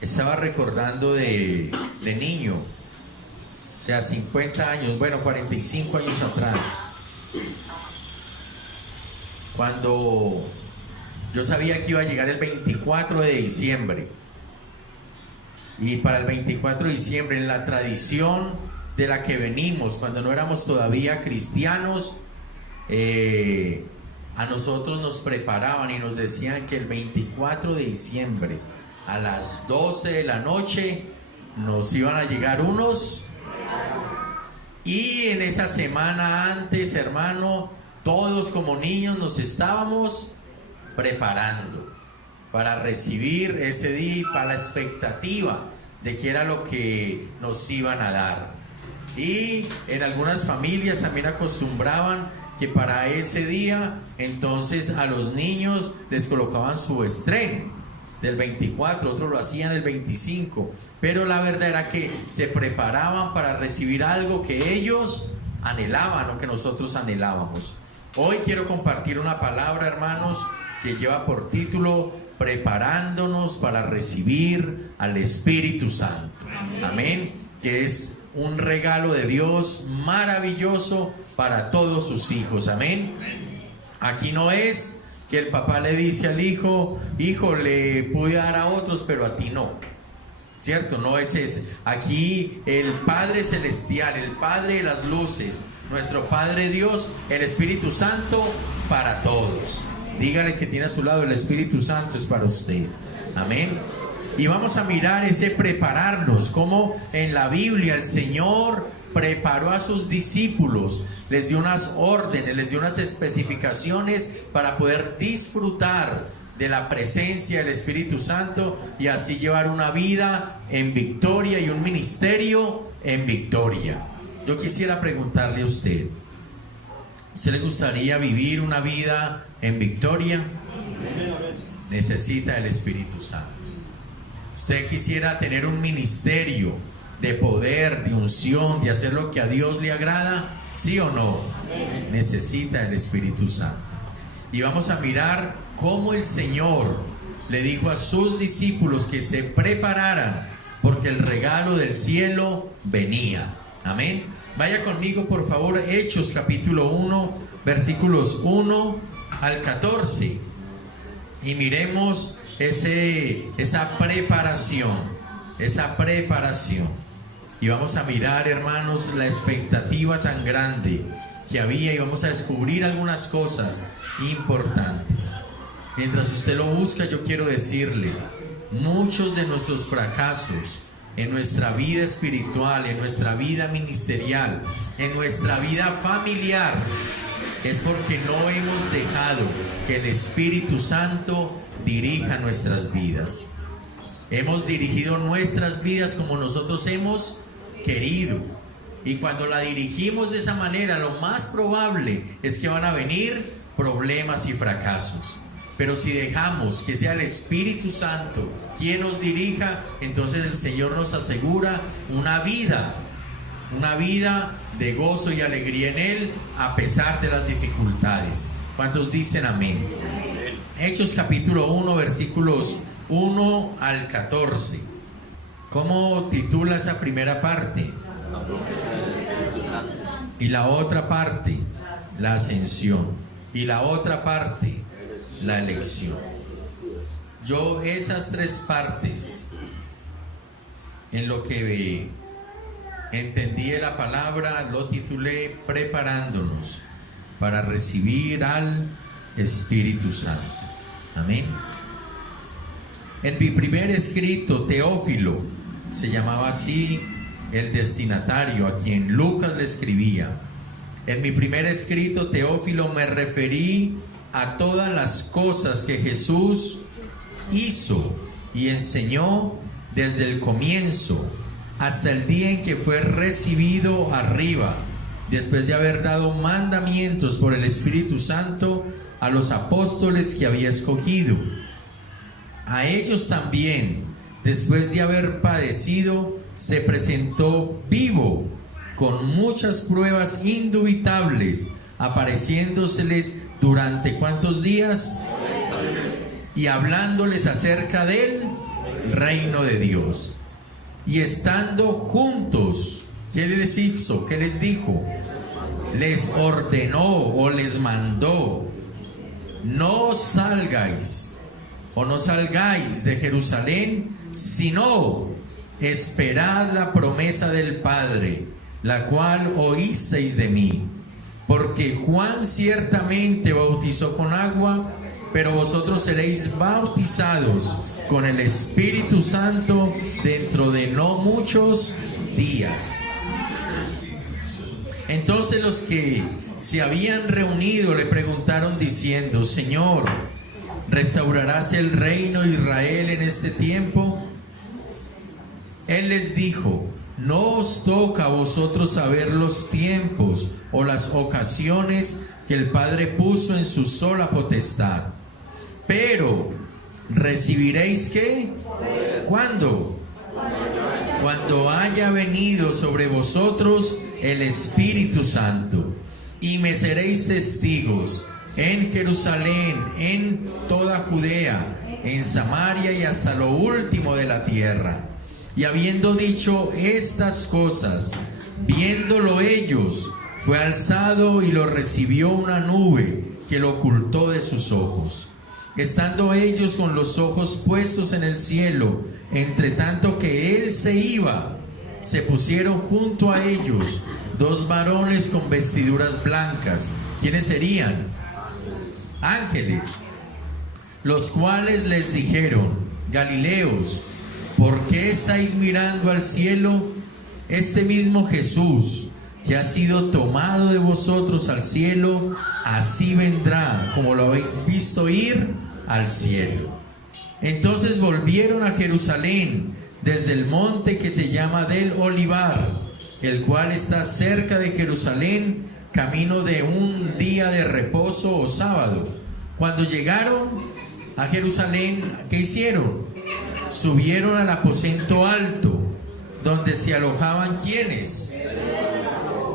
Estaba recordando de niño, o sea, 50 años, bueno, 45 años atrás, cuando yo sabía que iba a llegar el 24 de diciembre. Y para el 24 de diciembre, en la tradición de la que venimos, cuando no éramos todavía cristianos, a nosotros nos preparaban y nos decían que el 24 de diciembre a las 12 de la noche nos iban a llegar unos, y en esa semana antes, hermano, todos como niños nos estábamos preparando para recibir ese día, para la expectativa de qué era lo que nos iban a dar. Y en algunas familias también acostumbraban que para ese día, entonces a los niños les colocaban su estreno del 24, otros lo hacían el 25, pero la verdad era que se preparaban para recibir algo que ellos anhelaban o que nosotros anhelábamos. Hoy quiero compartir una palabra, hermanos, que lleva por título preparándonos para recibir al Espíritu Santo. Amén. Que es un regalo de Dios maravilloso para todos sus hijos. Amén. Aquí no es que el papá le dice al hijo: hijo, le pude dar a otros, pero a ti no. ¿Cierto? No es ese. Aquí el Padre Celestial, el Padre de las luces, nuestro Padre Dios, el Espíritu Santo para todos. Dígale que tiene a su lado: el Espíritu Santo es para usted. Amén. Y vamos a mirar ese prepararnos, como en la Biblia el Señor preparó a sus discípulos, les dio unas órdenes, les dio unas especificaciones para poder disfrutar de la presencia del Espíritu Santo y así llevar una vida en victoria y un ministerio en victoria. Yo quisiera preguntarle a usted: ¿usted le gustaría vivir una vida en victoria? Necesita el Espíritu Santo. ¿Usted quisiera tener un ministerio de poder, de unción, de hacer lo que a Dios le agrada? ¿Sí o no? Necesita el Espíritu Santo. Y vamos a mirar cómo el Señor le dijo a sus discípulos que se prepararan, porque el regalo del cielo venía. Amén. Vaya conmigo, por favor, Hechos capítulo 1, versículos 1 al 14. Y miremos esa preparación. Y vamos a mirar, hermanos, la expectativa tan grande que había, y vamos a descubrir algunas cosas importantes. Mientras usted lo busca, yo quiero decirle: muchos de nuestros fracasos en nuestra vida espiritual, en nuestra vida ministerial, en nuestra vida familiar, es porque no hemos dejado que el Espíritu Santo dirija nuestras vidas. Hemos dirigido nuestras vidas como nosotros hemos querido, y cuando la dirigimos de esa manera, lo más probable es que van a venir problemas y fracasos. Pero si dejamos que sea el Espíritu Santo quien nos dirija, entonces el Señor nos asegura una vida de gozo y alegría en Él, a pesar de las dificultades. ¿Cuántos dicen amén? Hechos capítulo 1, versículos 1 al 14. ¿Cómo titula esa primera parte? Y la otra parte, la ascensión. Y la otra parte, la elección. Yo esas tres partes, en lo que entendí de la palabra, lo titulé preparándonos para recibir al Espíritu Santo. Amén. En mi primer escrito, Teófilo, se llamaba así el destinatario a quien Lucas le escribía. En mi primer escrito, Teófilo, me referí a todas las cosas que Jesús hizo y enseñó desde el comienzo hasta el día en que fue recibido arriba, después de haber dado mandamientos por el Espíritu Santo a los apóstoles que había escogido. A ellos también, después de haber padecido, se presentó vivo con muchas pruebas indubitables, apareciéndoseles durante ¿cuántos días? Y hablándoles acerca del reino de Dios. Y estando juntos, ¿qué les hizo? ¿Qué les dijo? Les ordenó o les mandó: no salgáis o no salgáis de Jerusalén, sino esperad la promesa del Padre, la cual oísteis de mí. Porque Juan ciertamente bautizó con agua, pero vosotros seréis bautizados con el Espíritu Santo dentro de no muchos días. Entonces los que se habían reunido le preguntaron diciendo: Señor, ¿restaurarás el reino de Israel en este tiempo? Él les dijo: no os toca a vosotros saber los tiempos o las ocasiones que el Padre puso en su sola potestad, pero recibiréis ¿qué? ¿Cuándo? Cuando haya venido sobre vosotros el Espíritu Santo, y me seréis testigos en Jerusalén, en toda Judea, en Samaria y hasta lo último de la tierra. Y habiendo dicho estas cosas, viéndolo ellos, fue alzado y lo recibió una nube que lo ocultó de sus ojos. Estando ellos con los ojos puestos en el cielo, entre tanto que él se iba, se pusieron junto a ellos dos varones con vestiduras blancas. ¿Quiénes serían? Ángeles, los cuales les dijeron: Galileos, ¿por qué estáis mirando al cielo? Este mismo Jesús, que ha sido tomado de vosotros al cielo, así vendrá como lo habéis visto ir al cielo. Entonces volvieron a Jerusalén desde el monte que se llama del Olivar, el cual está cerca de Jerusalén, camino de un día de reposo o sábado. Cuando llegaron a Jerusalén, ¿qué hicieron? Subieron al aposento alto, donde se alojaban ¿quiénes?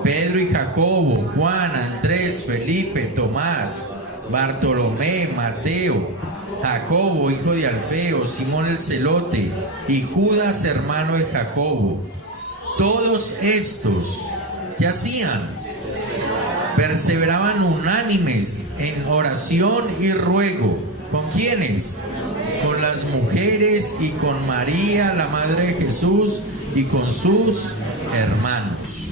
Pedro y Jacobo, Juan, Andrés, Felipe, Tomás, Bartolomé, Mateo, Jacobo, hijo de Alfeo, Simón el celote, y Judas, hermano de Jacobo. Todos estos, ¿qué hacían? Perseveraban unánimes en oración y ruego. ¿Con quiénes? Con las mujeres y con María, la madre de Jesús, y con sus hermanos.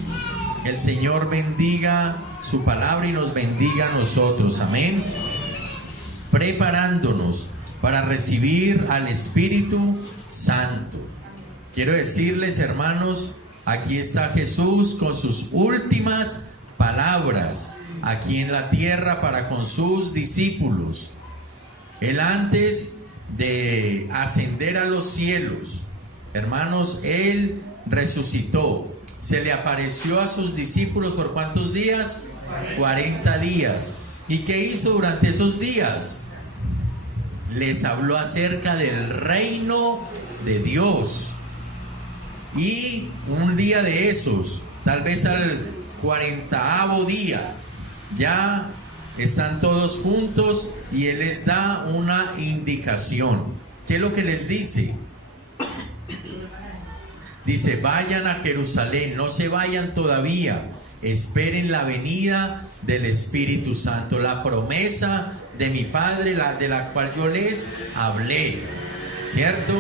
El Señor bendiga su palabra y nos bendiga a nosotros. Amén. Preparándonos para recibir al Espíritu Santo. Quiero decirles, hermanos, aquí está Jesús con sus últimas palabras aquí en la tierra para con sus discípulos. Él, antes de ascender a los cielos, hermanos, él resucitó. Se le apareció a sus discípulos ¿por cuántos días? 40 días. ¿Y qué hizo durante esos días? Les habló acerca del reino de Dios. Y un día de esos, tal vez al 40º día, ya están todos juntos y él les da una indicación. ¿Qué es lo que les dice? Dice: vayan a Jerusalén, no se vayan todavía, esperen la venida del Espíritu Santo, la promesa de mi Padre, de la cual yo les hablé, ¿cierto?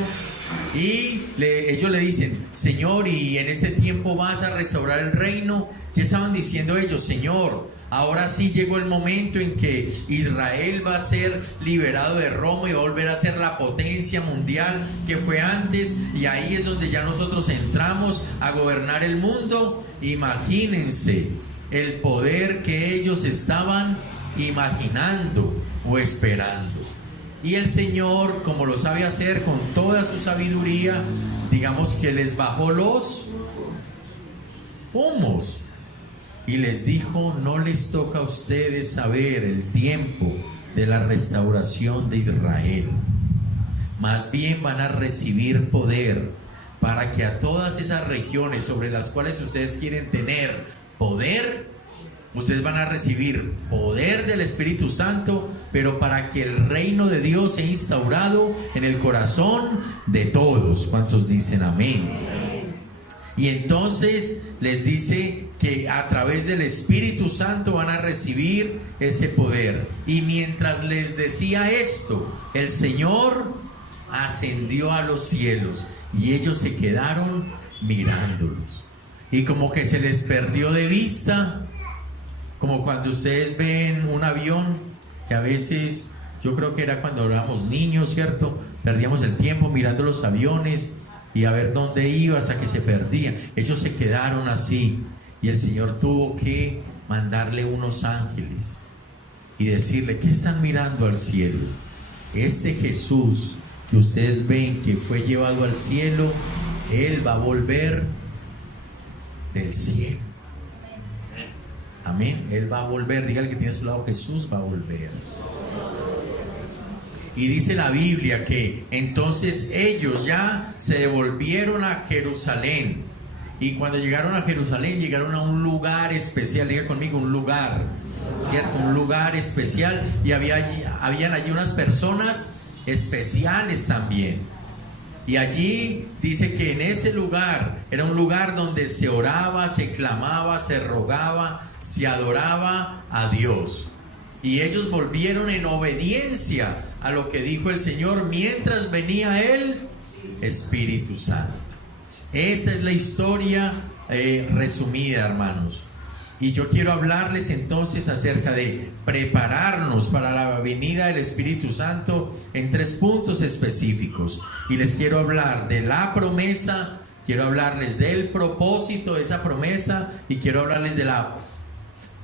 Y ellos le dicen: Señor, ¿y en este tiempo vas a restaurar el reino? ¿Qué estaban diciendo ellos? Señor, ahora sí llegó el momento en que Israel va a ser liberado de Roma y va a volver a ser la potencia mundial que fue antes, y ahí es donde ya nosotros entramos a gobernar el mundo. Imagínense el poder que ellos estaban imaginando o esperando. Y el Señor, como lo sabe hacer con toda su sabiduría, digamos que les bajó los humos y les dijo: no les toca a ustedes saber el tiempo de la restauración de Israel, más bien van a recibir poder para que a todas esas regiones sobre las cuales ustedes quieren tener poder, Ustedes van a recibir poder del Espíritu Santo, pero para que el reino de Dios sea instaurado en el corazón de todos. ¿Cuántos dicen amén? Y entonces les dice que a través del Espíritu Santo van a recibir ese poder. Y mientras les decía esto, el Señor ascendió a los cielos y ellos se quedaron mirándolos. Y como que se les perdió de vista, como cuando ustedes ven un avión, que a veces, yo creo que era cuando éramos niños, ¿cierto? Perdíamos el tiempo mirando los aviones y a ver dónde iba hasta que se perdían. Ellos se quedaron así y el Señor tuvo que mandarle unos ángeles y decirle: ¿qué están mirando al cielo? Ese Jesús que ustedes ven que fue llevado al cielo, Él va a volver del cielo. Amén. Él va a volver. Dígale que tiene a su lado: Jesús va a volver. Y dice la Biblia que entonces ellos ya se devolvieron a Jerusalén. Y cuando llegaron a Jerusalén, llegaron a un lugar especial. Diga conmigo: un lugar, ¿cierto? Un lugar especial. Y habían allí unas personas especiales también. Y allí dice que en ese lugar era un lugar donde se oraba, se clamaba, se rogaba, se adoraba a Dios. Y ellos volvieron en obediencia a lo que dijo el Señor mientras venía el Espíritu Santo. Esa es la historia resumida, hermanos. Y yo quiero hablarles entonces acerca de prepararnos para la venida del Espíritu Santo en 3 puntos específicos. Y les quiero hablar de la promesa, quiero hablarles del propósito de esa promesa y quiero hablarles de la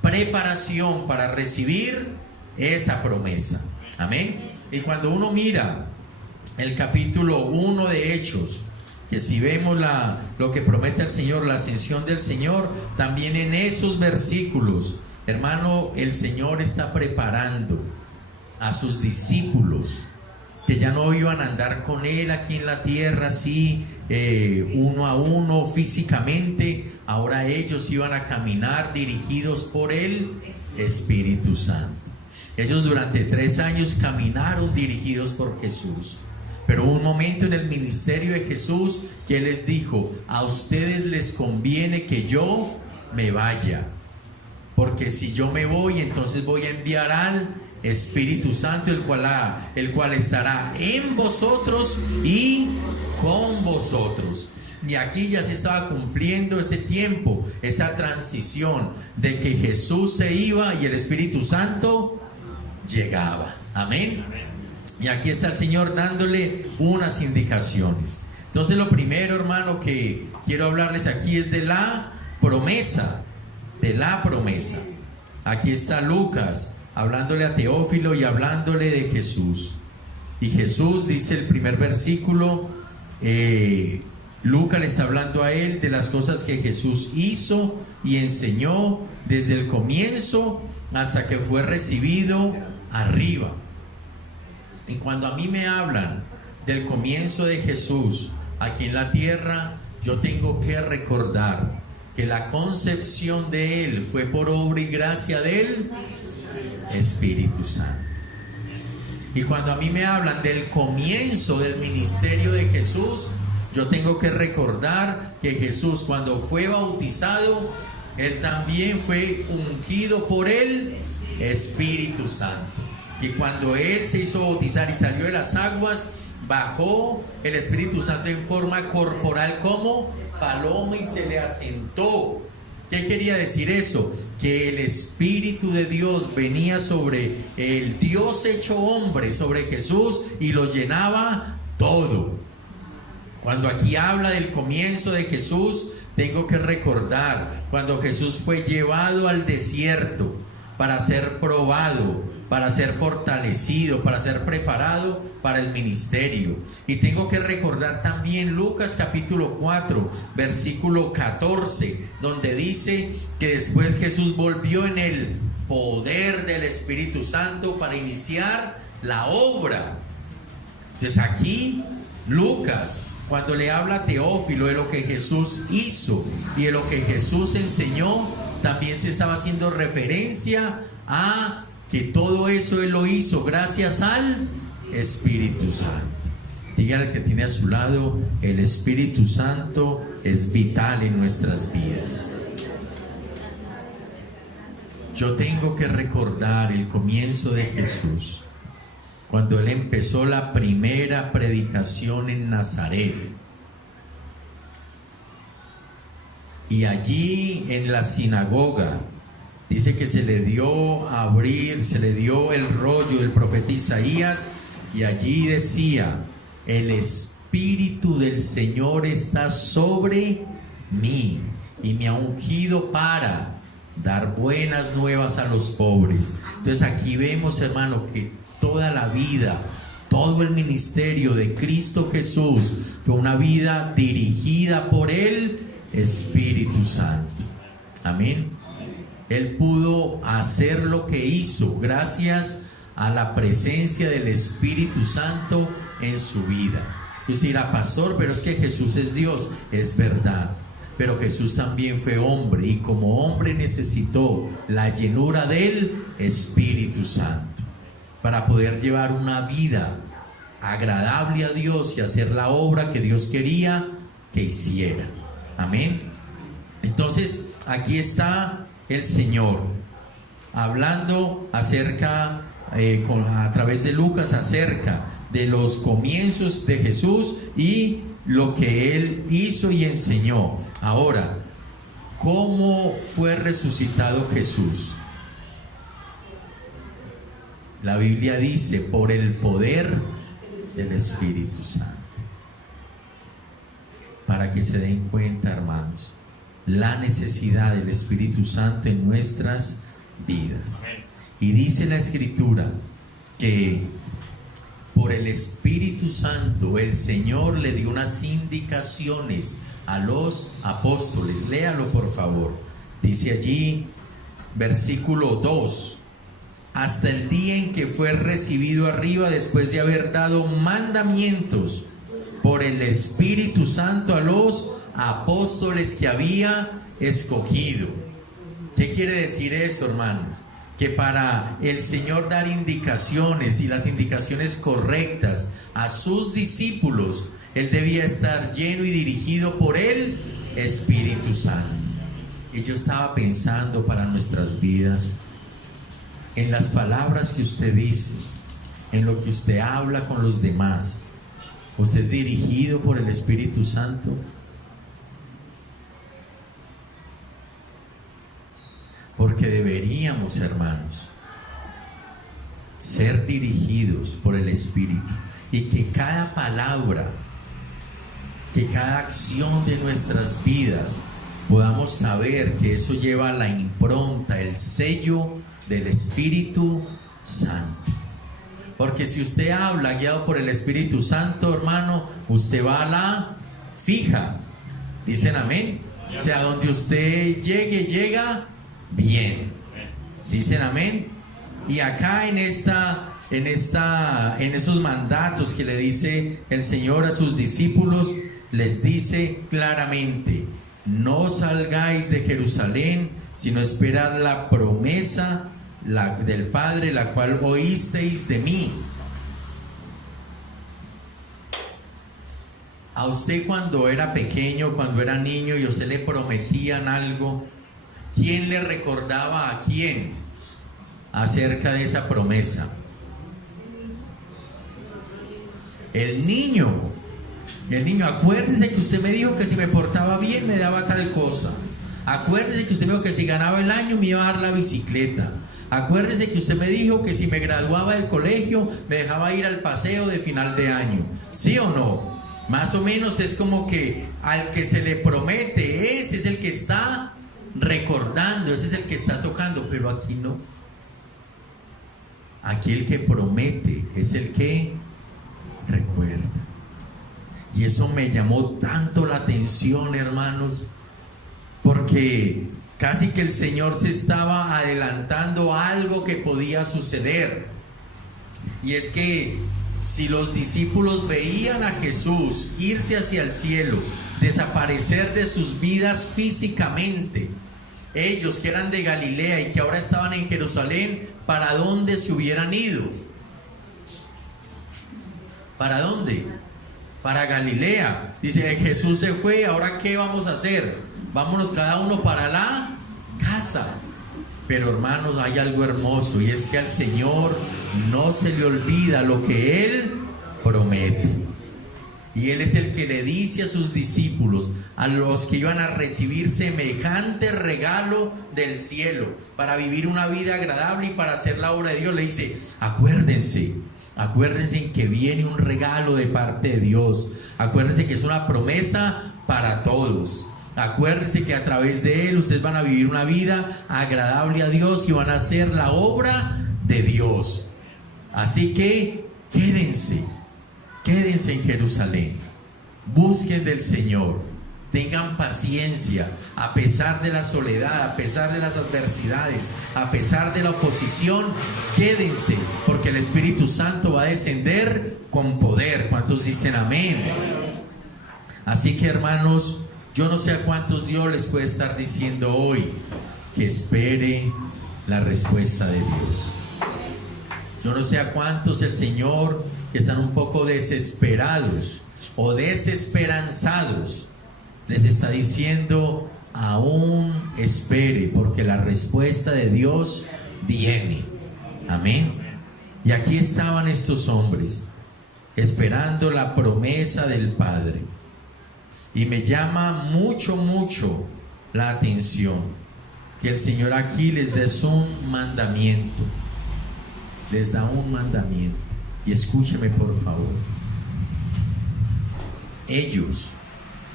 preparación para recibir esa promesa. Amén. Y cuando uno mira el capítulo 1 de Hechos, que si vemos lo que promete el Señor, la ascensión del Señor, también en esos versículos, hermano, el Señor está preparando a sus discípulos que ya no iban a andar con Él aquí en la tierra así, uno a uno físicamente. Ahora ellos iban a caminar dirigidos por el Espíritu Santo. Ellos durante 3 años caminaron dirigidos por Jesús. Pero hubo un momento en el ministerio de Jesús que Él les dijo: a ustedes les conviene que yo me vaya, porque si yo me voy, entonces voy a enviar al Espíritu Santo, el cual estará en vosotros y con vosotros. Y aquí ya se estaba cumpliendo ese tiempo, esa transición de que Jesús se iba y el Espíritu Santo llegaba. Amén. Y aquí está el Señor dándole unas indicaciones. Entonces lo primero, hermano, que quiero hablarles aquí es de la promesa. De la promesa. Aquí está Lucas hablándole a Teófilo y hablándole de Jesús. Y Jesús, dice el primer versículo, Lucas le está hablando a él de las cosas que Jesús hizo y enseñó desde el comienzo hasta que fue recibido arriba. Y cuando a mí me hablan del comienzo de Jesús aquí en la tierra, yo tengo que recordar que la concepción de Él fue por obra y gracia del Espíritu Santo. Y cuando a mí me hablan del comienzo del ministerio de Jesús, yo tengo que recordar que Jesús, cuando fue bautizado, Él también fue ungido por el Espíritu Santo. Que cuando Él se hizo bautizar y salió de las aguas, bajó el Espíritu Santo en forma corporal como paloma y se le asentó. ¿Qué quería decir eso? Que el Espíritu de Dios venía sobre el Dios hecho hombre, sobre Jesús, y lo llenaba todo. Cuando aquí habla del comienzo de Jesús, tengo que recordar cuando Jesús fue llevado al desierto para ser probado, para ser fortalecido, para ser preparado para el ministerio. Y tengo que recordar también Lucas capítulo 4, versículo 14, donde dice que después Jesús volvió en el poder del Espíritu Santo para iniciar la obra. Entonces aquí Lucas, cuando le habla a Teófilo de lo que Jesús hizo y de lo que Jesús enseñó, también se estaba haciendo referencia a que todo eso Él lo hizo gracias al Espíritu Santo. Dígale al que tiene a su lado: el Espíritu Santo es vital en nuestras vidas. Yo tengo que recordar el comienzo de Jesús, cuando Él empezó la primera predicación en Nazaret. Y allí en la sinagoga dice que se le dio a abrir, se le dio el rollo del profeta Isaías, y allí decía: el Espíritu del Señor está sobre mí y me ha ungido para dar buenas nuevas a los pobres. Entonces aquí vemos, hermano, que toda la vida, todo el ministerio de Cristo Jesús fue una vida dirigida por el Espíritu Santo. Amén. Él pudo hacer lo que hizo gracias a la presencia del Espíritu Santo en su vida. Y usted dirá: pastor, pero es que Jesús es Dios. Es verdad, pero Jesús también fue hombre, y como hombre necesitó la llenura del Espíritu Santo para poder llevar una vida agradable a Dios y hacer la obra que Dios quería que hiciera. Amén. Entonces aquí está el Señor hablando acerca, a través de Lucas, acerca de los comienzos de Jesús y lo que Él hizo y enseñó. Ahora, ¿cómo fue resucitado Jesús? La Biblia dice: por el poder del Espíritu Santo. Para que se den cuenta, hermanos, la necesidad del Espíritu Santo en nuestras vidas. Y dice la Escritura que por el Espíritu Santo el Señor le dio unas indicaciones a los apóstoles. Léalo, por favor. Dice allí, versículo 2: hasta el día en que fue recibido arriba, después de haber dado mandamientos por el Espíritu Santo a los apóstoles que había escogido. ¿Qué quiere decir esto, hermanos? Que para el Señor dar indicaciones, y las indicaciones correctas, a sus discípulos, Él debía estar lleno y dirigido por el Espíritu Santo. Y yo estaba pensando para nuestras vidas, en las palabras que usted dice, en lo que usted habla con los demás, ¿usted es dirigido por el Espíritu Santo? Porque deberíamos, hermanos, ser dirigidos por el Espíritu, y que cada palabra, que cada acción de nuestras vidas podamos saber que eso lleva la impronta, el sello del Espíritu Santo. Porque si usted habla guiado por el Espíritu Santo, hermano, usted va a la fija. ¿Dicen amén? O sea, donde usted llegue, llega bien. ¿Dicen amén? Y acá en esos mandatos que le dice el Señor a sus discípulos, les dice claramente: no salgáis de Jerusalén, sino esperad la promesa del Padre, la cual oísteis de mí. A usted, cuando era pequeño, cuando era niño, y a usted le prometían algo, ¿quién le recordaba a quién acerca de esa promesa? El niño. Acuérdese que usted me dijo que si me portaba bien me daba tal cosa. Acuérdese que usted me dijo que si ganaba el año me iba a dar la bicicleta. Acuérdese que usted me dijo que si me graduaba del colegio me dejaba ir al paseo de final de año. ¿Sí o no? Más o menos es como que al que se le promete, ese es el que está recordando, ese es el que está tocando. Pero aquí no. Aquí el que promete es el que recuerda. Y eso me llamó tanto la atención, hermanos, porque casi que el Señor se estaba adelantando a algo que podía suceder. Y es que si los discípulos veían a Jesús irse hacia el cielo, desaparecer de sus vidas físicamente, Ellos que eran de Galilea y que ahora estaban en Jerusalén, ¿para dónde se hubieran ido? ¿Para dónde? Para Galilea. Dice, Jesús se fue, ¿ahora qué vamos a hacer? Vámonos cada uno para la casa. Pero hermanos, hay algo hermoso, y es que al Señor no se le olvida lo que Él promete. Y Él es el que le dice a sus discípulos, a los que iban a recibir semejante regalo del cielo, para vivir una vida agradable y para hacer la obra de Dios, le dice, acuérdense en que viene un regalo de parte de Dios. Acuérdense que es una promesa para todos. Acuérdense que a través de Él ustedes van a vivir una vida agradable a Dios y van a hacer la obra de Dios. Así que quédense en Jerusalén, busquen del Señor, tengan paciencia a pesar de la soledad, a pesar de las adversidades, a pesar de la oposición. Quédense, porque el Espíritu Santo va a descender con poder. ¿Cuántos dicen amén? Así que hermanos, yo no sé a cuántos Dios les puede estar diciendo hoy que espere la respuesta de Dios. Yo no sé a cuántos el Señor, que están un poco desesperados o desesperanzados, les está diciendo, aún espere, porque la respuesta de Dios viene. Amén. Y aquí estaban estos hombres esperando la promesa del Padre. Y me llama mucho la atención que el Señor aquí les da un mandamiento. Les da un mandamiento. Y escúcheme por favor. Ellos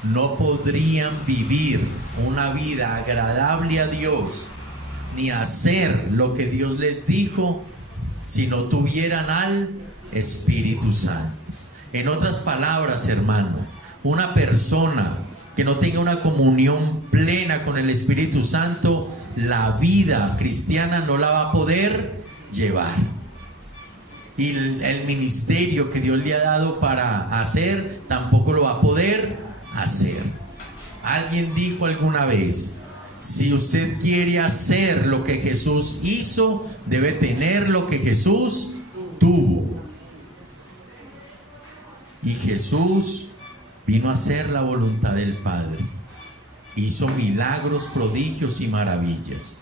no podrían vivir una vida agradable a Dios, ni hacer lo que Dios les dijo, si no tuvieran al Espíritu Santo. En otras palabras, hermano, una persona que no tenga una comunión plena con el Espíritu Santo, la vida cristiana no la va a poder llevar. Y el ministerio que Dios le ha dado para hacer, tampoco lo va a poder hacer. Alguien dijo alguna vez, si usted quiere hacer lo que Jesús hizo, debe tener lo que Jesús tuvo. Y Jesús vino a hacer la voluntad del Padre. Hizo milagros, prodigios y maravillas.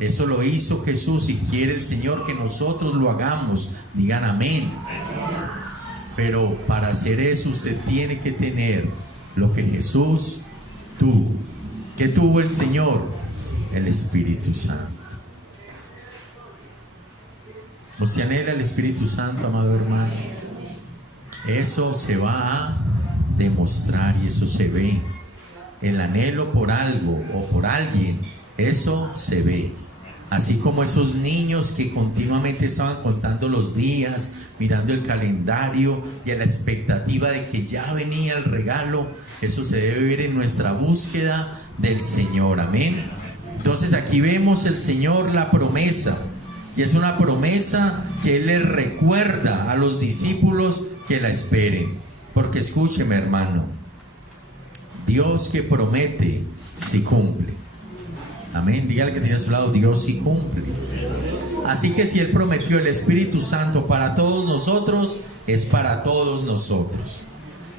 Eso lo hizo Jesús, y quiere el Señor que nosotros lo hagamos. Digan amén. Pero para hacer eso usted tiene que tener lo que Jesús tuvo. ¿Qué tuvo el Señor? El Espíritu Santo. ¿O se anhela el Espíritu Santo, amado hermano? Eso se va a demostrar, y eso se ve. El anhelo por algo o por alguien, eso se ve. Así como esos niños que continuamente estaban contando los días, mirando el calendario y a la expectativa de que ya venía el regalo, eso se debe ver en nuestra búsqueda del Señor. Amén. Entonces aquí vemos el Señor la promesa, y es una promesa que Él les recuerda a los discípulos que la esperen. Porque escúcheme, hermano, Dios que promete, sí cumple. Amén. Dígale que tiene a su lado, Dios sí cumple. Así que si Él prometió el Espíritu Santo para todos nosotros, es para todos nosotros.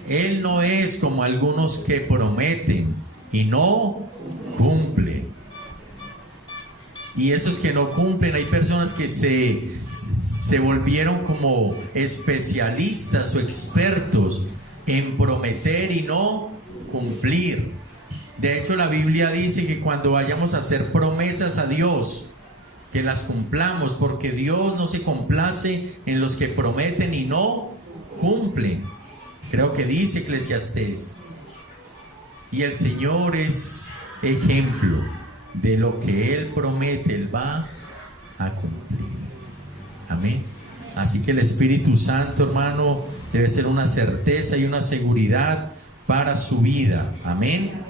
Él no es como algunos que prometen y no cumplen. Y esos que no cumplen, hay personas que se volvieron como especialistas o expertos en prometer y no cumplir. De hecho, la Biblia dice que cuando vayamos a hacer promesas a Dios, que las cumplamos, porque Dios no se complace en los que prometen y no cumplen. Creo que dice Eclesiastés. Y el Señor es ejemplo de lo que Él promete, Él va a cumplir. Amén. Así que el Espíritu Santo, hermano, debe ser una certeza y una seguridad para su vida. Amén.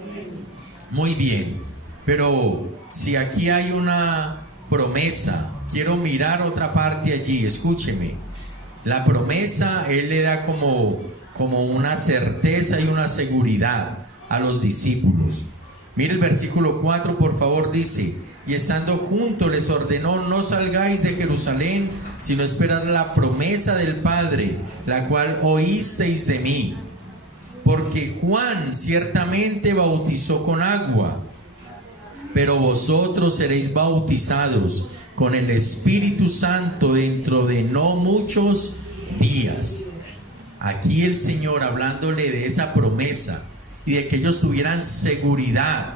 Muy bien, pero si aquí hay una promesa, quiero mirar otra parte allí. Escúcheme, la promesa Él le da como una certeza y una seguridad a los discípulos. Mire el versículo 4, por favor, dice: y estando juntos les ordenó: no salgáis de Jerusalén, sino esperad la promesa del Padre, la cual oísteis de mí. Porque Juan ciertamente bautizó con agua, pero vosotros seréis bautizados con el Espíritu Santo dentro de no muchos días. Aquí el Señor hablándole de esa promesa y de que ellos tuvieran seguridad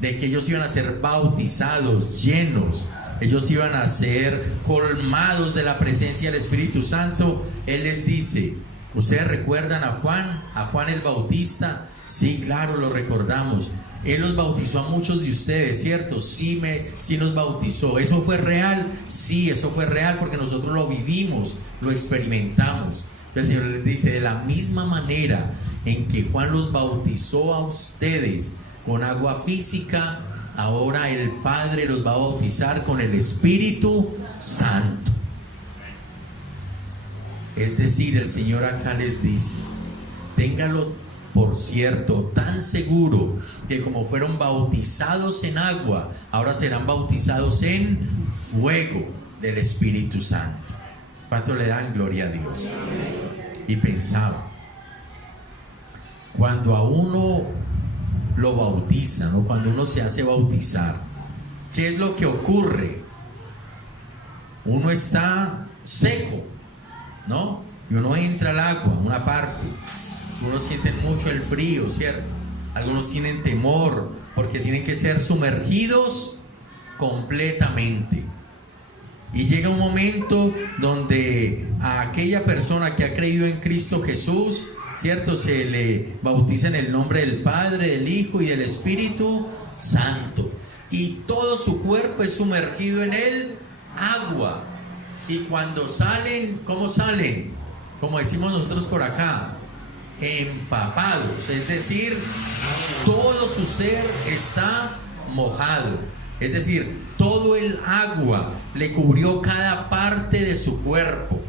de que ellos iban a ser bautizados, llenos, ellos iban a ser colmados de la presencia del Espíritu Santo. Él les dice: ¿ustedes recuerdan a Juan el Bautista? Sí, claro, lo recordamos. Él los bautizó a muchos de ustedes, ¿cierto? Sí nos bautizó. ¿Eso fue real? Sí, eso fue real porque nosotros lo vivimos, lo experimentamos. El Señor les dice: de la misma manera en que Juan los bautizó a ustedes con agua física, ahora el Padre los va a bautizar con el Espíritu Santo. Es decir, el Señor acá les dice: ténganlo por cierto, tan seguro, que como fueron bautizados en agua, ahora serán bautizados en fuego del Espíritu Santo. ¿Cuánto le dan gloria a Dios? Y pensaba, cuando a uno lo bautizan, o cuando uno se hace bautizar, ¿qué es lo que ocurre? Uno está seco, ¿no? Y uno entra al agua, una parte. Algunos sienten mucho el frío, ¿cierto? Algunos tienen temor porque tienen que ser sumergidos completamente. Y llega un momento donde a aquella persona que ha creído en Cristo Jesús, ¿cierto?, se le bautiza en el nombre del Padre, del Hijo y del Espíritu Santo. Y todo su cuerpo es sumergido en el agua. Y cuando salen, ¿cómo salen? Como decimos nosotros por acá, empapados. Es decir, todo su ser está mojado. Es decir, todo el agua le cubrió cada parte de su cuerpo.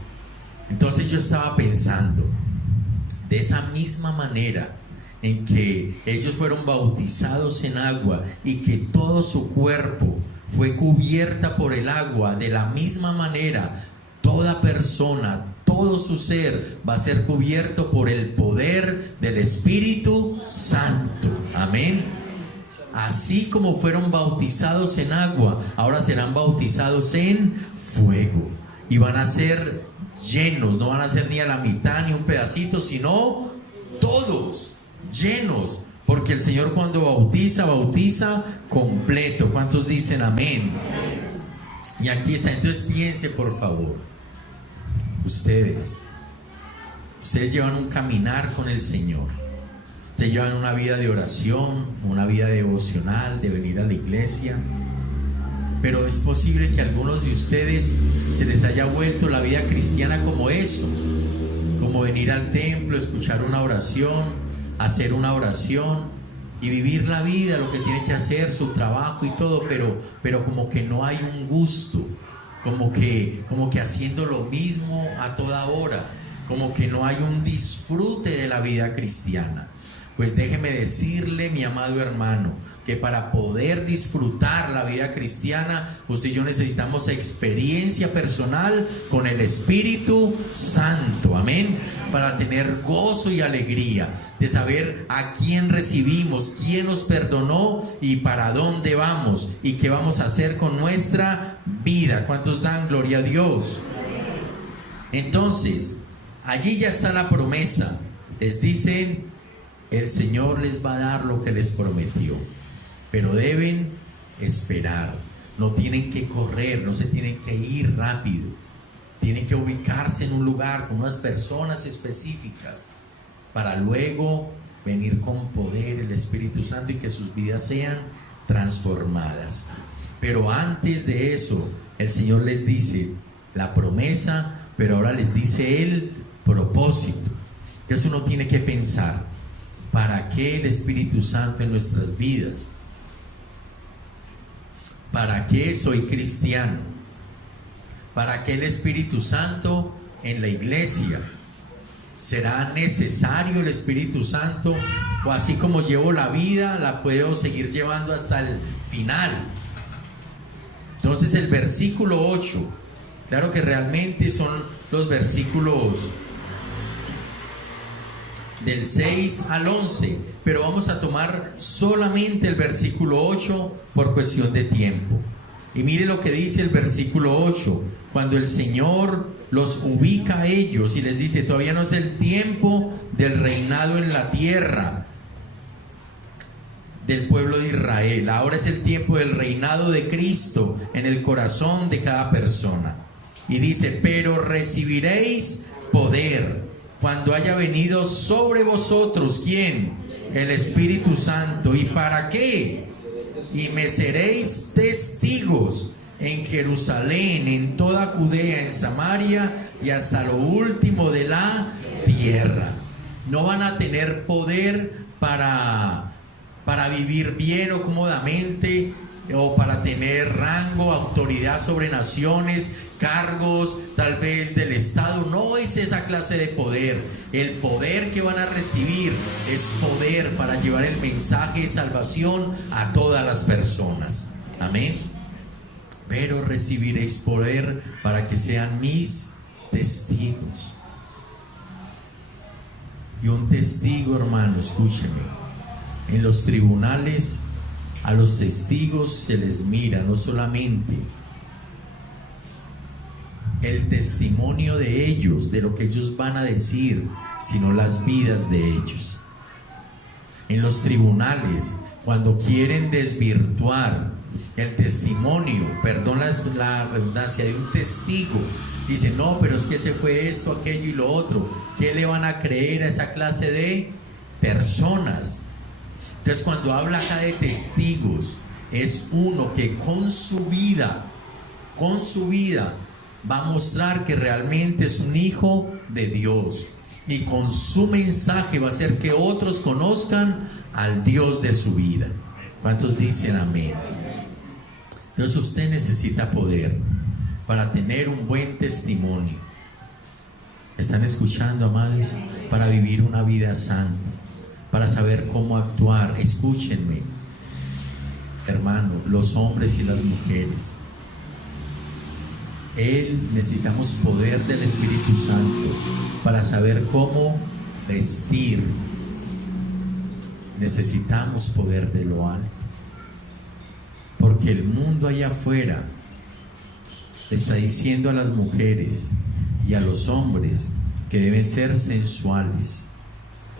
Entonces yo estaba pensando, de esa misma manera en que ellos fueron bautizados en agua y que todo su cuerpo fue cubierta por el agua, de la misma manera toda persona, todo su ser va a ser cubierto por el poder del Espíritu Santo. Amén. Así como fueron bautizados en agua, ahora serán bautizados en fuego. Y van a ser llenos, no van a ser ni a la mitad ni un pedacito, sino todos llenos. Porque el Señor cuando bautiza, bautiza completo. ¿Cuántos dicen amén? Y aquí está. Entonces piense, por favor, ustedes llevan un caminar con el Señor. Ustedes llevan una vida de oración, una vida devocional, de venir a la iglesia. Pero es posible que a algunos de ustedes se les haya vuelto la vida cristiana como eso, como venir al templo, escuchar una oración, hacer una oración y vivir la vida, lo que tiene que hacer, su trabajo y todo, pero como que no hay un gusto, como que haciendo lo mismo a toda hora, como que no hay un disfrute de la vida cristiana. Pues déjeme decirle, mi amado hermano, que para poder disfrutar la vida cristiana, usted y yo necesitamos experiencia personal con el Espíritu Santo, amén, para tener gozo y alegría de saber a quién recibimos, quién nos perdonó y para dónde vamos y qué vamos a hacer con nuestra vida. ¿Cuántos dan gloria a Dios? Entonces, allí ya está la promesa. Les dicen: el Señor les va a dar lo que les prometió, pero deben esperar. No tienen que correr, no se tienen que ir rápido. Tienen que ubicarse en un lugar con unas personas específicas para luego venir con poder el Espíritu Santo y que sus vidas sean transformadas. Pero antes de eso, el Señor les dice la promesa, pero ahora les dice el propósito. Entonces uno tiene que pensar: ¿para qué el Espíritu Santo en nuestras vidas? ¿Para qué soy cristiano? ¿Para qué el Espíritu Santo en la iglesia? ¿Será necesario el Espíritu Santo? ¿O así como llevo la vida, la puedo seguir llevando hasta el final? Entonces el versículo 8, claro que realmente son los versículos del 6 al 11, pero vamos a tomar solamente el versículo 8 por cuestión de tiempo. Y mire lo que dice el versículo 8, cuando el Señor los ubica a ellos y les dice: todavía no es el tiempo del reinado en la tierra del pueblo de Israel, ahora es el tiempo del reinado de Cristo en el corazón de cada persona. Y dice: pero recibiréis poder cuando haya venido sobre vosotros, ¿quién? El Espíritu Santo. ¿Y para qué? Y me seréis testigos en Jerusalén, en toda Judea, en Samaria y hasta lo último de la tierra. No van a tener poder para vivir bien o cómodamente, o para tener rango, autoridad sobre naciones, cargos tal vez del Estado. No es esa clase de poder. El poder que van a recibir es poder para llevar el mensaje de salvación a todas las personas. Amén. Pero recibiréis poder para que sean mis testigos. Y un testigo, hermano, escúcheme, en los tribunales a los testigos se les mira no solamente el testimonio de ellos, de lo que ellos van a decir, sino las vidas de ellos. En los tribunales, cuando quieren desvirtuar el testimonio, perdón la redundancia, de un testigo, dicen: no, pero es que se fue esto, aquello y lo otro. ¿Qué le van a creer a esa clase de personas? Entonces, cuando habla acá de testigos, es uno que con su vida va a mostrar que realmente es un hijo de Dios, y con su mensaje va a hacer que otros conozcan al Dios de su vida. ¿Cuántos dicen amén? Entonces usted necesita poder para tener un buen testimonio. ¿Están escuchando, amados? Para vivir una vida santa, para saber cómo actuar. Escúchenme, hermano, los hombres y las mujeres. Necesitamos poder del Espíritu Santo para saber cómo vestir. Necesitamos poder de lo alto, porque el mundo allá afuera está diciendo a las mujeres y a los hombres que deben ser sensuales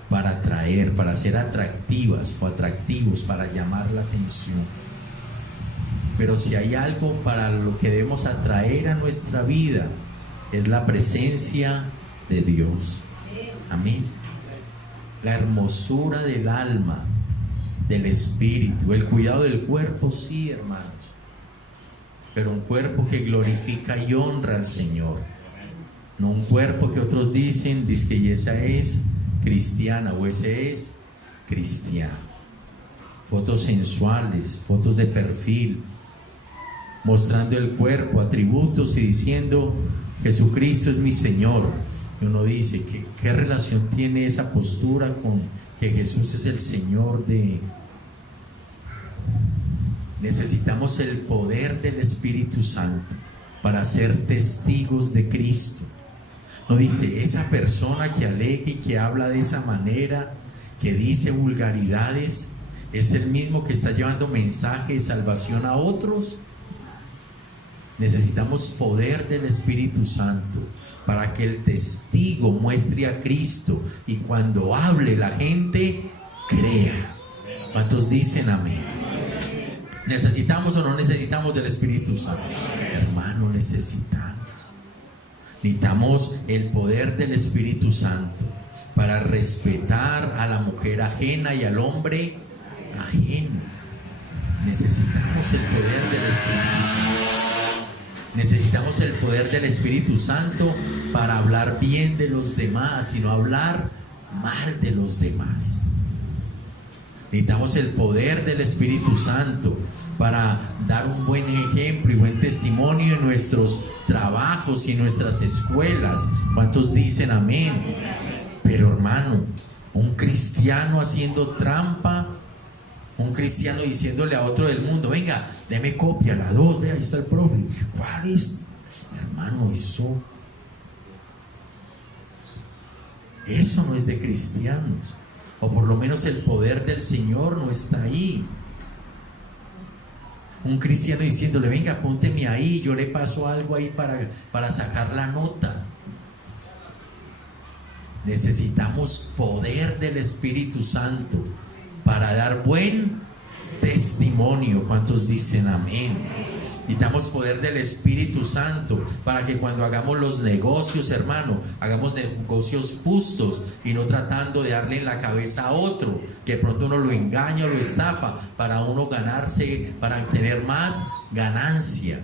para atraer, para ser atractivas o atractivos, para llamar la atención. Pero si hay algo para lo que debemos atraer a nuestra vida, es la presencia de Dios. Amén. La hermosura del alma, del espíritu, el cuidado del cuerpo, sí, hermanos, pero un cuerpo que glorifica y honra al Señor. No un cuerpo que otros dicen que esa es cristiana o ese es cristiano. Fotos sensuales, fotos de perfil, mostrando el cuerpo, atributos y diciendo: Jesucristo es mi Señor. Y uno dice: ¿qué relación tiene esa postura con que Jesús es el Señor de...? Necesitamos el poder del Espíritu Santo para ser testigos de Cristo. No dice: esa persona que alega y que habla de esa manera, que dice vulgaridades, es el mismo que está llevando mensaje de salvación a otros. Necesitamos poder del Espíritu Santo para que el testigo muestre a Cristo y cuando hable la gente crea. ¿Cuántos dicen amén? ¿Necesitamos o no necesitamos del Espíritu Santo? Hermano, necesitamos el poder del Espíritu Santo para respetar a la mujer ajena y al hombre ajeno. Necesitamos el poder del Espíritu Santo. Necesitamos el poder del Espíritu Santo para hablar bien de los demás y no hablar mal de los demás. Necesitamos el poder del Espíritu Santo para dar un buen ejemplo y buen testimonio en nuestros trabajos y en nuestras escuelas. ¿Cuántos dicen amén? Pero hermano, un cristiano haciendo trampa, un cristiano diciéndole a otro del mundo, venga, deme copia, la 2, vea, ahí está el profe. ¿Cuál es? Hermano, eso no es de cristianos, o por lo menos el poder del Señor no está ahí. Un cristiano diciéndole, venga, apúnteme ahí, yo le paso algo ahí para sacar la nota. Necesitamos poder del Espíritu Santo para dar buen testimonio. ¿Cuántos dicen amén? Necesitamos poder del Espíritu Santo para que cuando hagamos los negocios, hermano, hagamos negocios justos y no tratando de darle en la cabeza a otro, que de pronto uno lo engaña o lo estafa para uno ganarse, para tener más ganancia.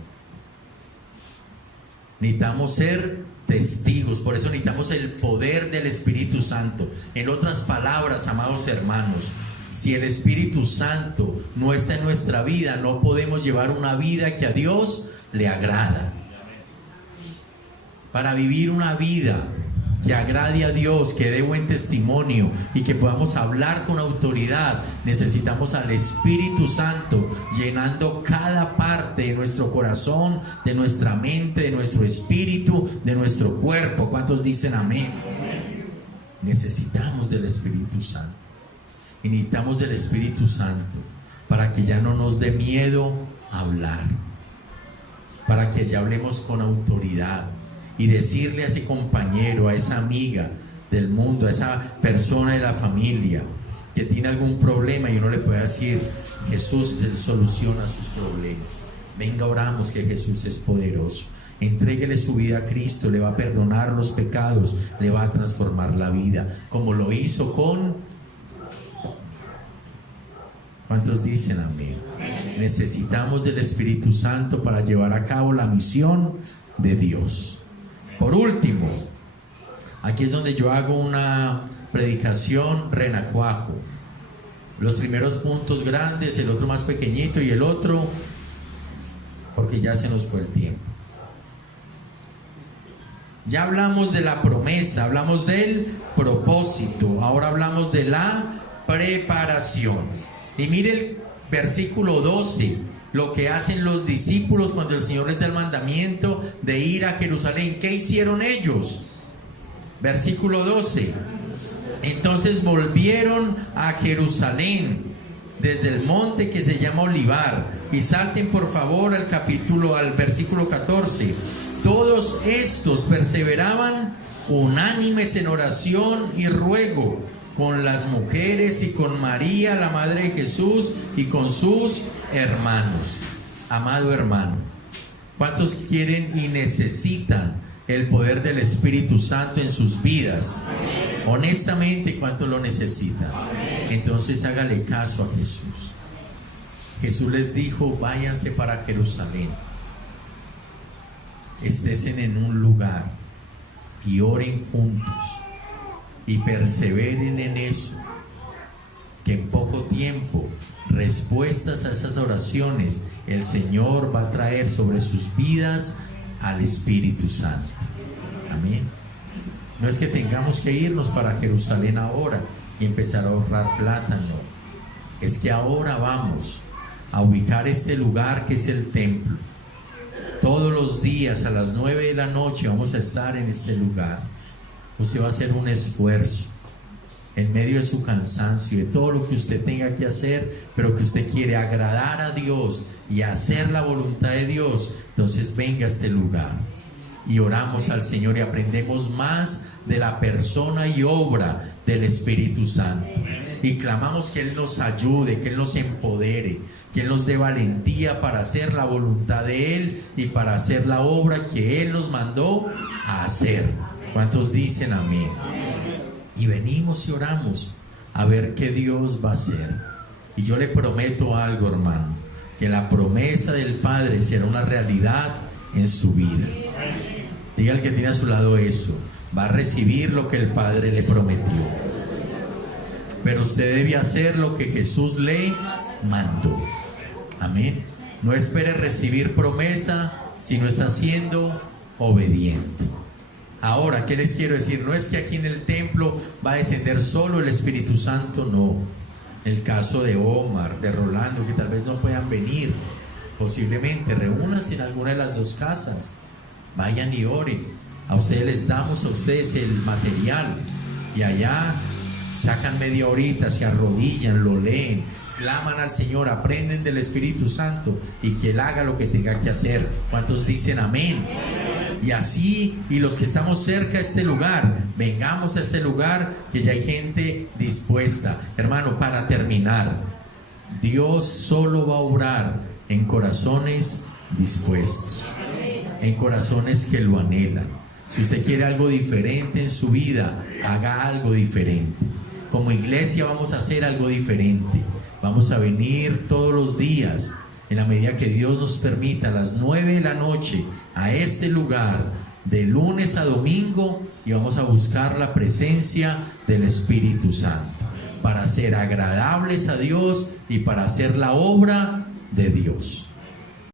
Necesitamos ser testigos, por eso necesitamos el poder del Espíritu Santo. En otras palabras, amados hermanos, si el Espíritu Santo no está en nuestra vida, no podemos llevar una vida que a Dios le agrada. Para vivir una vida que agrade a Dios, que dé buen testimonio y que podamos hablar con autoridad, necesitamos al Espíritu Santo llenando cada parte de nuestro corazón, de nuestra mente, de nuestro espíritu, de nuestro cuerpo. ¿Cuántos dicen amén? Necesitamos del Espíritu Santo. Y necesitamos del Espíritu Santo para que ya no nos dé miedo hablar, para que ya hablemos con autoridad y decirle a ese compañero, a esa amiga del mundo, a esa persona de la familia que tiene algún problema, y uno le puede decir, Jesús es el solución a sus problemas. Venga, oramos, que Jesús es poderoso. Entréguele su vida a Cristo, le va a perdonar los pecados, le va a transformar la vida, como lo hizo con... ¿Cuántos dicen amén? Necesitamos del Espíritu Santo para llevar a cabo la misión de Dios. Por último, aquí es donde yo hago una predicación renacuajo. Los primeros puntos grandes, el otro más pequeñito y el otro, porque ya se nos fue el tiempo. Ya hablamos de la promesa, hablamos del propósito, ahora hablamos de la preparación. Y mire el versículo 12, lo que hacen los discípulos cuando el Señor les da el mandamiento de ir a Jerusalén. ¿Qué hicieron ellos? Versículo 12. Entonces volvieron a Jerusalén desde el monte que se llama Olivar. Y salten por favor al versículo 14. Todos estos perseveraban unánimes en oración y ruego con las mujeres y con María, la madre de Jesús, y con sus hermanos. Amado hermano, ¿cuántos quieren y necesitan el poder del Espíritu Santo en sus vidas? Amén. Honestamente, ¿cuántos lo necesitan? Amén. Entonces hágale caso a Jesús. Jesús les dijo, váyanse para Jerusalén, estén en un lugar y oren juntos y perseveren en eso, que en poco tiempo respuestas a esas oraciones el Señor va a traer sobre sus vidas al Espíritu Santo. Amén. No es que tengamos que irnos para Jerusalén ahora y empezar a ahorrar plata, no. Es que ahora vamos a ubicar este lugar que es el templo. Todos los días a las 9 de la noche vamos a estar en este lugar. Usted va a hacer un esfuerzo en medio de su cansancio, de todo lo que usted tenga que hacer, pero que usted quiere agradar a Dios y hacer la voluntad de Dios. Entonces venga a este lugar y oramos al Señor y aprendemos más de la persona y obra del Espíritu Santo, y clamamos que Él nos ayude, que Él nos empodere, que Él nos dé valentía para hacer la voluntad de Él y para hacer la obra que Él nos mandó a hacer. ¿Cuántos dicen amén? Y venimos y oramos a ver qué Dios va a hacer. Y yo le prometo algo, hermano, que la promesa del Padre será una realidad en su vida. Diga al que tiene a su lado eso, va a recibir lo que el Padre le prometió. Pero usted debe hacer lo que Jesús le mandó. Amén. No espere recibir promesa si no está siendo obediente. Ahora, ¿qué les quiero decir? No es que aquí en el templo va a descender solo el Espíritu Santo, no. En el caso de Omar, de Rolando, que tal vez no puedan venir, posiblemente reúnanse en alguna de las dos casas, vayan y oren. A ustedes les damos a ustedes el material y allá sacan media horita, se arrodillan, lo leen, claman al Señor, aprenden del Espíritu Santo y que Él haga lo que tenga que hacer. ¿Cuántos dicen amén? Y así, y los que estamos cerca de este lugar, vengamos a este lugar, que ya hay gente dispuesta. Hermano, para terminar, Dios solo va a obrar en corazones dispuestos, en corazones que lo anhelan. Si usted quiere algo diferente en su vida, haga algo diferente. Como iglesia vamos a hacer algo diferente. Vamos a venir todos los días, en la medida que Dios nos permita, a las 9 de la noche, a este lugar, de lunes a domingo, y vamos a buscar la presencia del Espíritu Santo, para ser agradables a Dios y para hacer la obra de Dios.